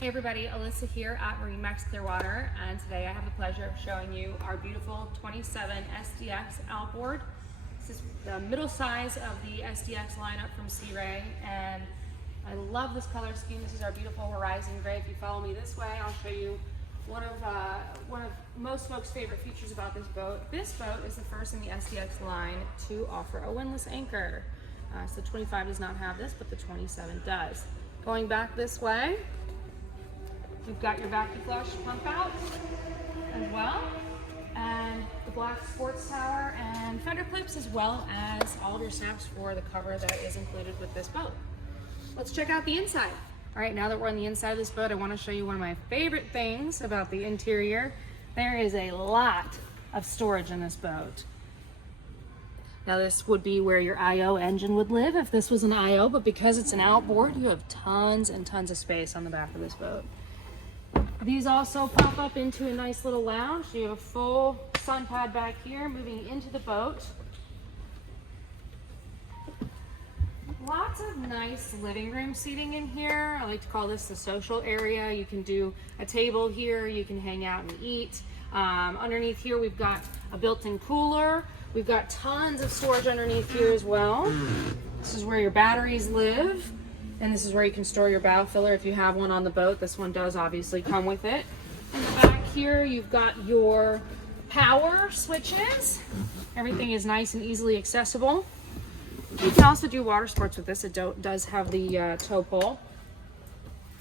Hey everybody, Alyssa here at MarineMax Clearwater, and today I have the pleasure of showing you our beautiful 27 SDX outboard. This is the middle size of the SDX lineup from Sea Ray, and I love this color scheme. This is our beautiful horizon gray. If you follow me this way, I'll show you one of most folks' favorite features about this boat. This boat is the first in the SDX line to offer a windlass anchor. So the 25 does not have this, but the 27 does. Going back this way, you've got your vacuum flush pump out as well, and the black sports tower and fender clips, as well as all of your snaps for the cover that is included with this boat. Let's check out the inside. All right, now that we're on the inside of this boat, I want to show you one of my favorite things about the interior. There is a lot of storage in this boat. Now this would be where your IO engine would live if this was an IO, but because it's an outboard, you have tons and tons of space on the back of this boat. These also pop up into a nice little lounge. You have a full sun pad back here. Moving into the boat, lots of nice living room seating in here. I like to call this the social area. You can do a table here, you can hang out and eat. Underneath here we've got a built-in cooler. We've got tons of storage underneath here as well. This is where your batteries live. And this is where you can store your bow filler if you have one on the boat. This one does obviously come with it. In the back here, you've got your power switches. Everything is nice and easily accessible. You can also do water sports with this. It does have the tow pole.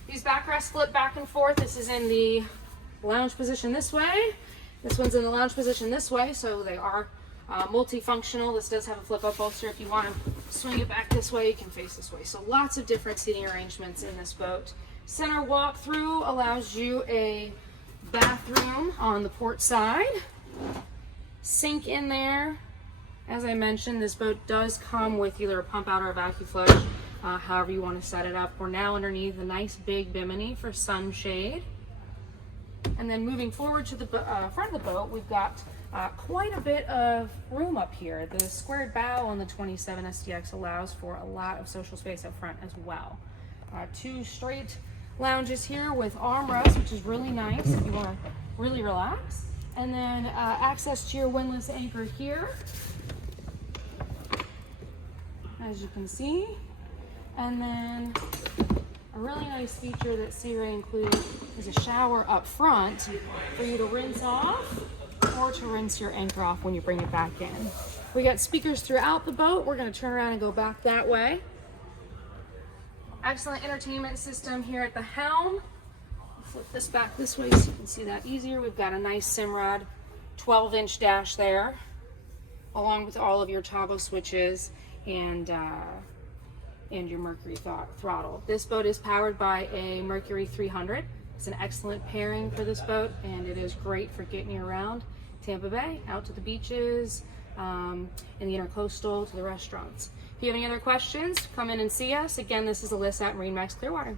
These backrests flip back and forth. This is in the lounge position this way. This one's in the lounge position this way, so they are multifunctional. This does have a flip-up bolster. If you want to swing it back this way, you can face this way. So lots of different seating arrangements in this boat. Center walk-through allows you a bathroom on the port side. Sink in there. As I mentioned, this boat does come with either a pump out or a vacuum flush, however you want to set it up. We're now underneath a nice big Bimini for sunshade. And then moving forward to the front of the boat, we've got quite a bit of room up here. The squared bow on the 27 SDX allows for a lot of social space up front as well. Two straight lounges here with armrests, which is really nice if you want to really relax. And then access to your windlass anchor here, as you can see. And then a really nice feature that Sea Ray includes is a shower up front for you to rinse off or to rinse your anchor off when you bring it back in. We got speakers throughout the boat. We're going to turn around and go back that way. Excellent entertainment system here at the helm. Flip this back this way so you can see that easier. We've got a nice Simrad 12-inch dash there, along with all of your toggle switches and your Mercury throttle. This boat is powered by a Mercury 300. It's an excellent pairing for this boat, and it is great for getting you around Tampa Bay, out to the beaches, in the intercoastal, to the restaurants. If you have any other questions, come in and see us. Again, this is Alyssa at MarineMax Clearwater.